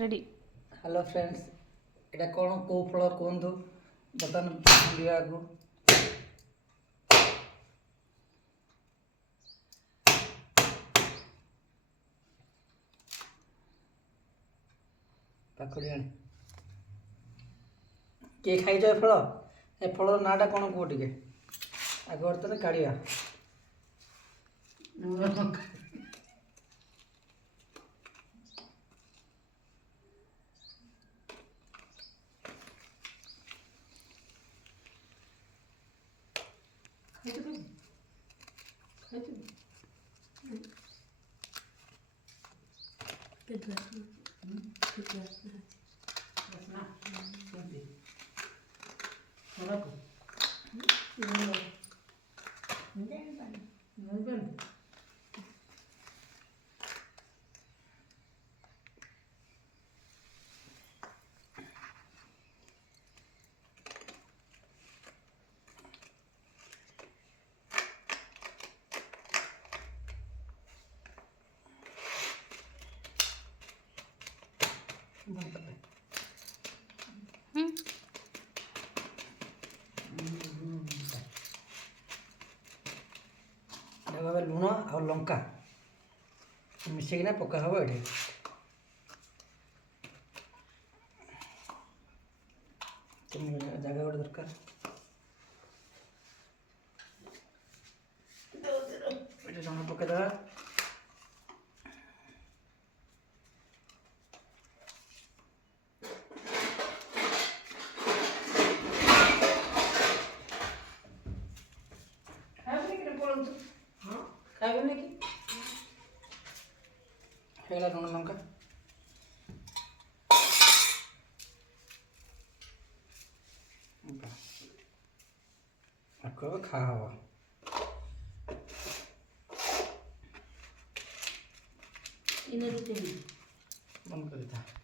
Ready. Hello friends, एटा कौन को फल कहतु बर्तमान बुलिया को पाखड़ी आने किए खाई फल ए फलर नाटा कौन कह टे आगे बर्तमान काढ़ा लुण आ लंका मिसेकिना पका हम ये जगह गोटे दरकार लुण पकईदे खाइबे कि लुण लंका खा हवा बंद कर